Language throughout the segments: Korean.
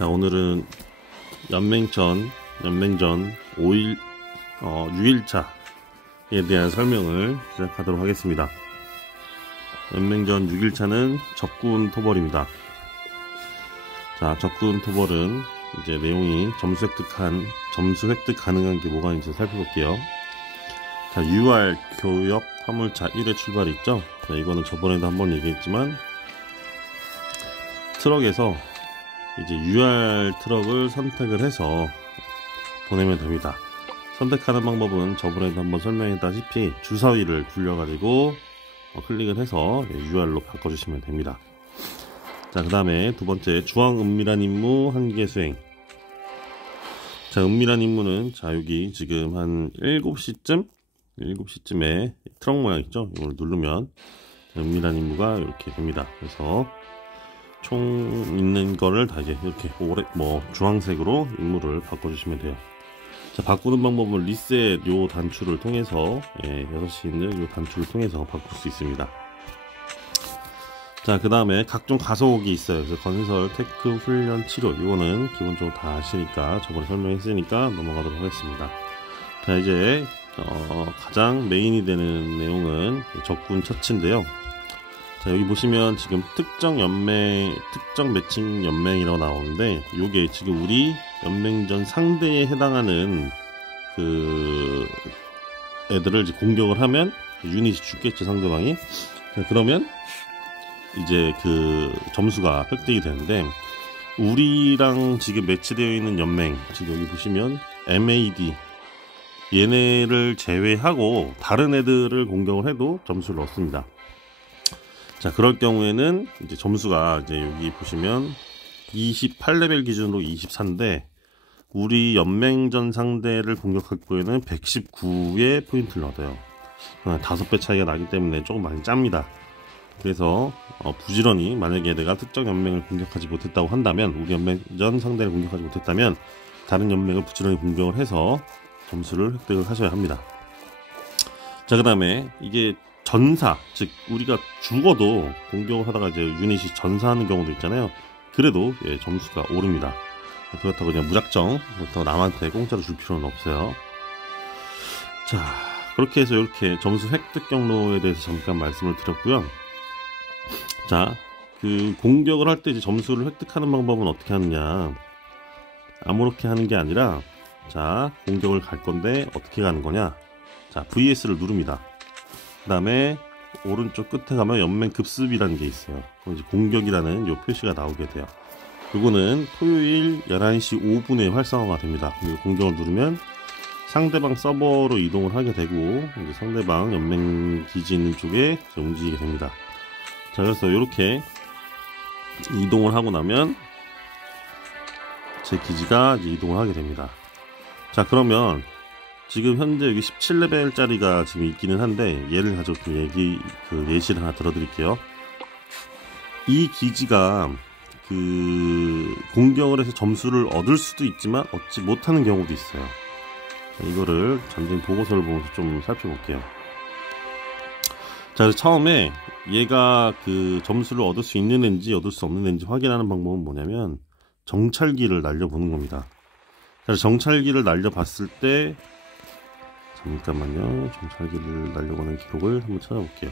자, 오늘은 연맹전 6일차에 대한 설명을 시작하도록 하겠습니다. 연맹전 6일차는 적군 토벌입니다. 자, 적군 토벌은 이제 내용이 점수 획득 가능한 게 뭐가 있는지 살펴볼게요. 자, UR 교역 화물차 1회 출발이 있죠. 자, 이거는 저번에도 한번 얘기했지만 트럭에서 이제 UR 트럭을 선택을 해서 보내면 됩니다. 선택하는 방법은 저번에도 한번 설명했다시피 주사위를 굴려가지고 클릭을 해서 UR로 바꿔주시면 됩니다. 자, 그 다음에 두 번째, 주황 은밀한 임무 한개 수행. 자, 은밀한 임무는 자, 여기 지금 한 7시쯤에 트럭 모양 있죠? 이걸 누르면 은밀한 임무가 이렇게 됩니다. 그래서 총 있는 거를 다 이제 이렇게 주황색으로 임무를 바꿔주시면 돼요. 자, 바꾸는 방법은 리셋 요 단추를 통해서 6시 있는 요 단추를 통해서 바꿀 수 있습니다. 자, 그 다음에 각종 가속이 있어요. 그래서 건설, 테크, 훈련, 치료, 이거는 기본적으로 다 아시니까 저번에 설명했으니까 넘어가도록 하겠습니다. 자, 이제 가장 메인이 되는 내용은 적군 처치인데요. 자, 여기 보시면 지금 특정 매칭 연맹이라고 나오는데, 요게 지금 우리 연맹전 상대에 해당하는 그 애들을 이제 공격을 하면 유닛이 죽겠죠, 상대방이. 자, 그러면 이제 그 점수가 획득이 되는데, 우리랑 지금 매치되어 있는 연맹, 지금 여기 보시면 MAD 얘네를 제외하고 다른 애들을 공격을 해도 점수를 얻습니다. 자, 그럴 경우에는 이제 점수가 이제 여기 보시면 28레벨 기준으로 24인데, 우리 연맹전 상대를 공격할 거에는 119의 포인트를 얻어요. 5배 차이가 나기 때문에 조금 많이 짭니다. 그래서 부지런히 만약에 내가 특정 연맹을 공격하지 못했다고 한다면, 우리 연맹전 상대를 공격하지 못했다면 다른 연맹을 부지런히 공격을 해서 점수를 획득을 하셔야 합니다. 자, 그 다음에 이게 전사, 즉 우리가 죽어도 공격을 하다가 이제 유닛이 전사하는 경우도 있잖아요. 그래도 점수가 오릅니다. 그렇다고 그냥 무작정 그렇다고 남한테 공짜로 줄 필요는 없어요. 자, 그렇게 해서 이렇게 점수 획득 경로에 대해서 잠깐 말씀을 드렸고요. 자, 그 공격을 할 때 이제 점수를 획득하는 방법은 어떻게 하느냐, 아무렇게 하는 게 아니라, 자, 공격을 갈 건데 어떻게 가는 거냐. 자, VS를 누릅니다. 그 다음에 오른쪽 끝에 가면 연맹 급습이라는 게 있어요. 그럼 이제 공격이라는 요 표시가 나오게 돼요. 요거는 토요일 11시 5분에 활성화가 됩니다. 그리고 공격을 누르면 상대방 서버로 이동을 하게 되고, 이제 상대방 연맹 기지 있는 쪽에 움직이게 됩니다. 자, 그래서 이렇게 이동을 하고 나면 제 기지가 이제 이동을 하게 됩니다. 자, 그러면 지금 현재 여기 17레벨짜리가 지금 있기는 한데, 얘를 가지고 좀 예시를 하나 들어드릴게요. 이 기지가 그 공격을 해서 점수를 얻을 수도 있지만 얻지 못하는 경우도 있어요. 자, 이거를 전쟁 보고서를 보면서 좀 살펴볼게요. 자, 그래서 처음에 얘가 그 점수를 얻을 수 있는 앤지 얻을 수 없는 앤지 확인하는 방법은 뭐냐면 정찰기를 날려보는 겁니다. 그래서 정찰기를 날려봤을 때, 잠깐만요, 정찰기를 날려보는 기록을 한번 찾아볼게요.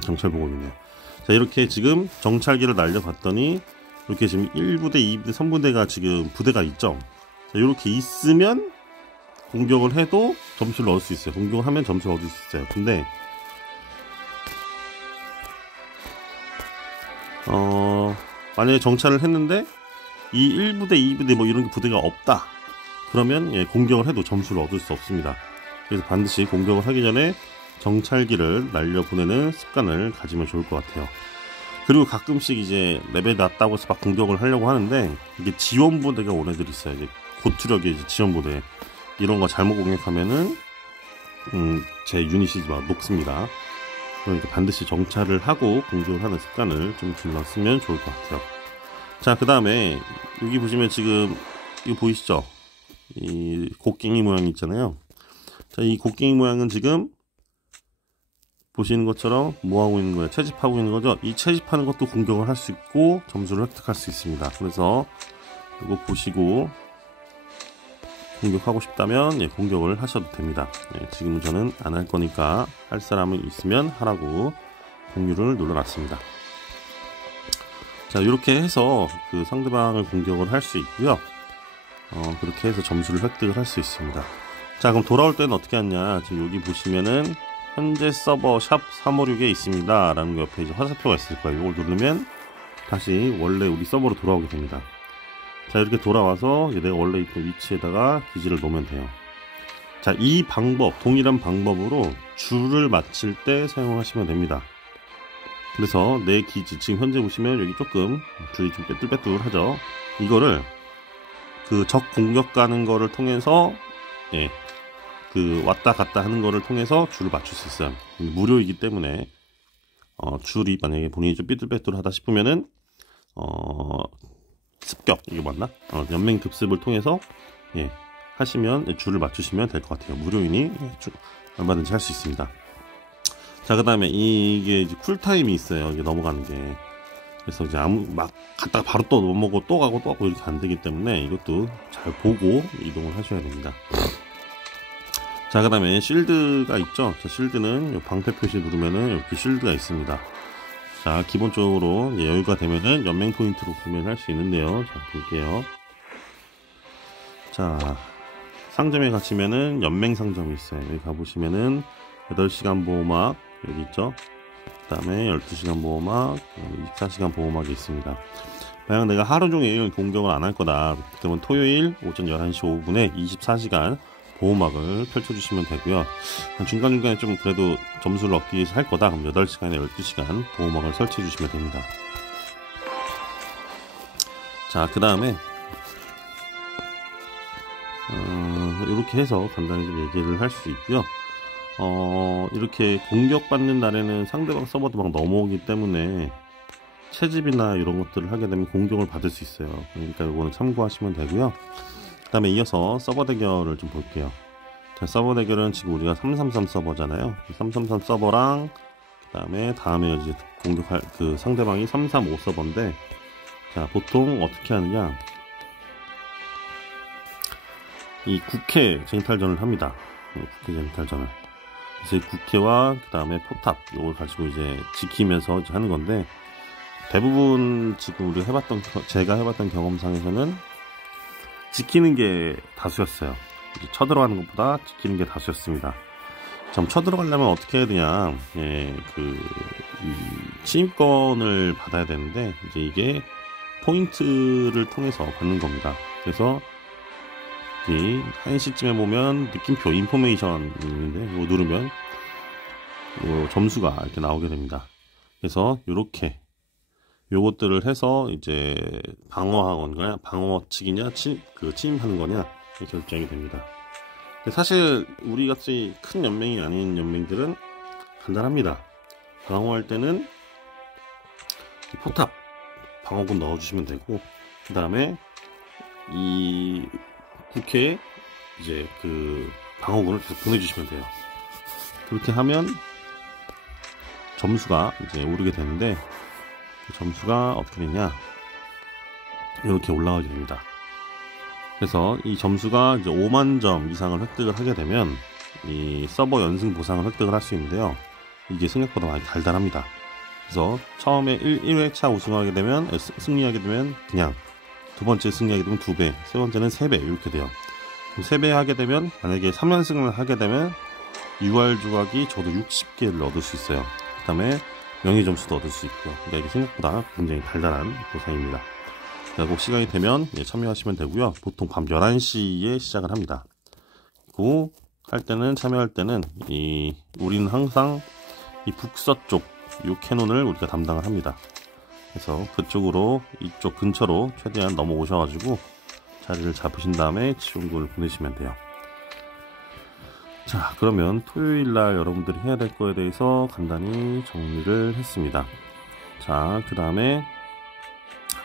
정찰 보고 있네요. 자, 이렇게 지금 정찰기를 날려봤더니 이렇게 지금 1부대, 2부대, 3부대가 지금 부대가 있죠. 자, 이렇게 있으면 공격을 해도 점수를 얻을 수 있어요. 공격을 하면 점수를 얻을 수 있어요. 근데 만약에 정찰을 했는데 이 1부대, 2부대 뭐 이런 부대가 없다, 그러면 공격을 해도 점수를 얻을 수 없습니다. 그래서 반드시 공격을 하기 전에 정찰기를 날려보내는 습관을 가지면 좋을 것 같아요. 그리고 가끔씩 이제 레벨 낮다고 해서 막 공격을 하려고 하는데, 이게 지원부대가 온 애들이 있어요. 이제 고투력의 이제 지원부대, 이런 거 잘못 공격하면은 제 유닛이 막 녹습니다. 그러니까 반드시 정찰을 하고 공격을 하는 습관을 좀 길렀으면 좋을 것 같아요. 자, 그 다음에 여기 보시면 지금 이거 보이시죠? 이 곡괭이 모양이 있잖아요. 자, 이 곡괭이 모양은 지금 보시는 것처럼 뭐 하고 있는 거예요? 채집하고 있는 거죠? 이 채집하는 것도 공격을 할 수 있고 점수를 획득할 수 있습니다. 그래서 이거 보시고 공격하고 싶다면 공격을 하셔도 됩니다. 지금은 저는 안 할 거니까 할 사람은 있으면 하라고 공유를 눌러놨습니다. 자, 이렇게 해서 그 상대방을 공격을 할 수 있고요. 그렇게 해서 점수를 획득을 할 수 있습니다. 자, 그럼 돌아올 때는 어떻게 하냐? 지금 여기 보시면은 현재 서버 샵 356에 있습니다 라는 거 옆에 이제 화살표가 있을 거예요. 이걸 누르면 다시 원래 우리 서버로 돌아오게 됩니다. 자, 이렇게 돌아와서 내가 원래 있던 위치에다가 기지를 놓으면 돼요. 자, 이 방법, 동일한 방법으로 줄을 맞출 때 사용하시면 됩니다. 그래서 내 기지, 지금 현재 보시면 여기 조금 줄이 좀 빼뚤빼뚤하죠. 이거를 그 적 공격 가는 거를 통해서 그 왔다 갔다 하는 거를 통해서 줄을 맞출 수 있어요. 무료이기 때문에 줄이 만약에 본인이 좀 삐뚤빼뚤하다 싶으면은 습격, 이게 맞나? 연맹 급습을 통해서 하시면 줄을 맞추시면 될 것 같아요. 무료이니 얼마든지 할 수 있습니다. 자, 그 다음에 이게 이제 쿨타임이 있어요. 이게 넘어가는 게. 그래서 이제 막 갔다가 바로 또 넘어가고 또 가고 또 가고 이렇게 안 되기 때문에 이것도 잘 보고 이동을 하셔야 됩니다. 자, 그 다음에 실드가 있죠. 자, 실드는 요 방패 표시 누르면은 이렇게 실드가 있습니다. 자, 기본적으로 여유가 되면은 연맹 포인트로 구매할 수 있는데요. 자, 볼게요. 자, 상점에 가시면은 연맹 상점이 있어요. 여기 가보시면은 8시간 보호막 여기 있죠. 그 다음에 12시간 보호막, 24시간 보호막이 있습니다. 만약 내가 하루 종일 공격을 안 할 거다, 그러면 토요일 오전 11시 5분에 24시간 보호막을 펼쳐주시면 되고요. 중간중간에 좀 그래도 점수를 얻기 위해서 할 거다, 그럼 8시간에 12시간 보호막을 설치해 주시면 됩니다. 자, 그 다음에 이렇게 해서 간단히 좀 얘기를 할 수 있고요. 이렇게 공격받는 날에는 상대방 서버도 막 넘어오기 때문에 채집이나 이런 것들을 하게 되면 공격을 받을 수 있어요. 그러니까 이거는 참고하시면 되고요. 그 다음에 이어서 서버 대결을 좀 볼게요. 자, 서버 대결은 지금 우리가 333 서버잖아요. 333 서버랑 다음에 이제 공격할 그 상대방이 335 서버인데, 자, 보통 어떻게 하느냐, 이 국회 쟁탈전을 합니다. 국회 쟁탈전을. 그래서 이 국회와 그 다음에 포탑 이걸 가지고 이제 지키면서 이제 하는 건데, 대부분 지금 우리가 제가 해봤던 경험상에서는 지키는 게 다수였어요. 쳐들어가는 것보다 지키는 게 다수였습니다. 참, 쳐들어가려면 어떻게 해야 되냐, 이 침입권을 받아야 되는데, 이제 이게 포인트를 통해서 받는 겁니다. 그래서 이 1시쯤에 보면 느낌표 인포메이션 있는데 이거 누르면 점수가 이렇게 나오게 됩니다. 그래서 이렇게 요것들을 해서 이제 방어하는 거냐, 방어측이냐, 침입하는 거냐 이렇게 결정이 됩니다. 근데 사실 우리 같이 큰 연맹이 아닌 연맹들은 간단합니다. 방어할 때는 포탑 방어군 넣어주시면 되고, 그 다음에 이 국회에 이제 그 방어군을 계속 보내주시면 돼요. 그렇게 하면 점수가 이제 오르게 되는데, 그 점수가 어떻게 되냐, 이렇게 올라가게 됩니다. 그래서 이 점수가 이제 5만 점 이상을 획득을 하게 되면 이 서버 연승 보상을 획득을 할 수 있는데요. 이게 생각보다 많이 달달합니다. 그래서 처음에 1회차 우승하게 되면, 승리하게 되면 그냥, 두 번째 승리하게 되면 2배, 세 번째는 3배 이렇게 돼요. 3배 하게 되면, 만약에 3연승을 하게 되면 UR 조각이 저도 60개를 얻을 수 있어요. 그 다음에 명예 점수도 얻을 수 있고요. 그러니까 이게 생각보다 굉장히 달달한 보상입니다. 꼭 시간이 되면 참여하시면 되고요. 보통 밤 11시에 시작을 합니다. 그리고 참여할 때는 우리는 항상 이 북서쪽 이 캐논을 우리가 담당을 합니다. 그래서 그쪽으로, 이쪽 근처로 최대한 넘어오셔가지고 자리를 잡으신 다음에 지원군을 보내시면 돼요. 자, 그러면 토요일날 여러분들이 해야 될 거에 대해서 간단히 정리를 했습니다. 자, 그 다음에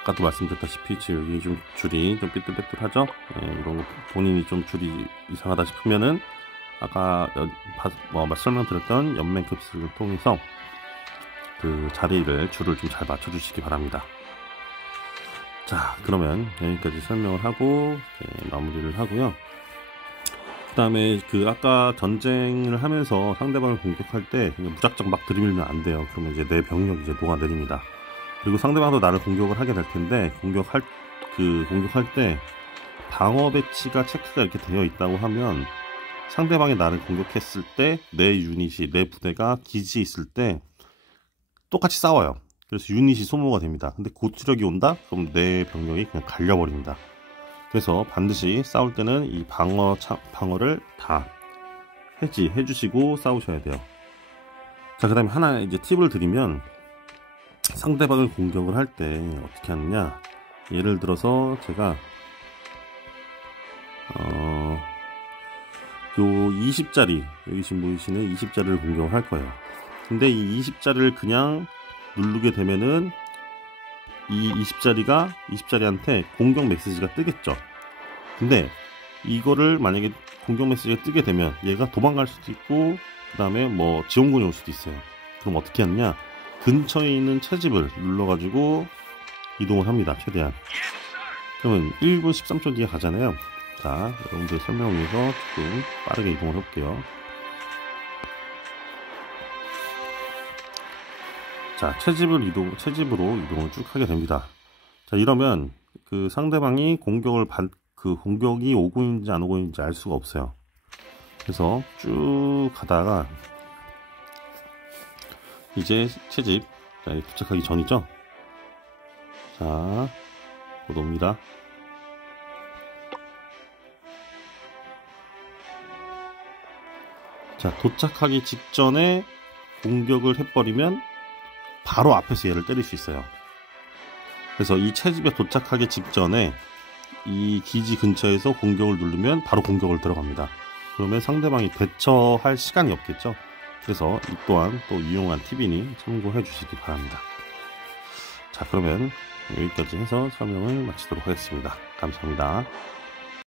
아까도 말씀드렸다시피 여기 좀 줄이 좀 삐뚤빼뚤하죠? 이런 거 본인이 좀 줄이 이상하다 싶으면은 아까 설명드렸던 옆면 캡슐을 통해서 그 줄을 좀 잘 맞춰주시기 바랍니다. 자, 그러면 여기까지 설명을 하고 마무리를 하고요. 그 다음에 아까 전쟁을 하면서 상대방을 공격할 때 그냥 무작정 막 들이밀면 안 돼요. 그러면 이제 내 병력이 이제 녹아내립니다. 그리고 상대방도 나를 공격을 하게 될 텐데, 공격할 때 방어 배치가 체크가 이렇게 되어 있다고 하면 상대방이 나를 공격했을 때 내 유닛이, 내 부대가 기지에 있을 때 똑같이 싸워요. 그래서 유닛이 소모가 됩니다. 근데 고투력이 온다? 그럼 내 병력이 그냥 갈려버립니다. 그래서 반드시 싸울 때는 이 방어를 다 해지해 주시고 싸우셔야 돼요. 자, 그 다음에 하나 이제 팁을 드리면, 상대방을 공격을 할 때 어떻게 하느냐, 예를 들어서 제가 요 20짜리, 여기 지금 보이시는 20짜리를 공격을 할 거예요. 근데 이 20짜리를 그냥 누르게 되면은 이 20짜리한테 공격 메시지가 뜨겠죠. 근데 이거를 만약에 공격 메시지가 뜨게 되면 얘가 도망갈 수도 있고, 그 다음에 뭐 지원군이 올 수도 있어요. 그럼 어떻게 하느냐, 근처에 있는 채집을 눌러가지고 이동을 합니다. 최대한. 그러면 1분 13초 뒤에 가잖아요. 자, 여러분들 설명을 위해서 조금 빠르게 이동을 해볼게요. 자, 채집으로 이동을 쭉 하게 됩니다. 자, 이러면 그 상대방이 공격이 오고 있는지 안 오고 있는지 알 수가 없어요. 그래서 쭉 가다가 이제 채집 도착하기 전이죠. 자, 곧 옵니다. 자, 도착하기 직전에 공격을 해버리면 바로 앞에서 얘를 때릴 수 있어요. 그래서 이 채집에 도착하기 직전에 이 기지 근처에서 공격을 누르면 바로 공격을 들어갑니다. 그러면 상대방이 대처할 시간이 없겠죠. 그래서 이 또한 또 유용한 팁이니 참고해 주시기 바랍니다. 자, 그러면 여기까지 해서 설명을 마치도록 하겠습니다. 감사합니다.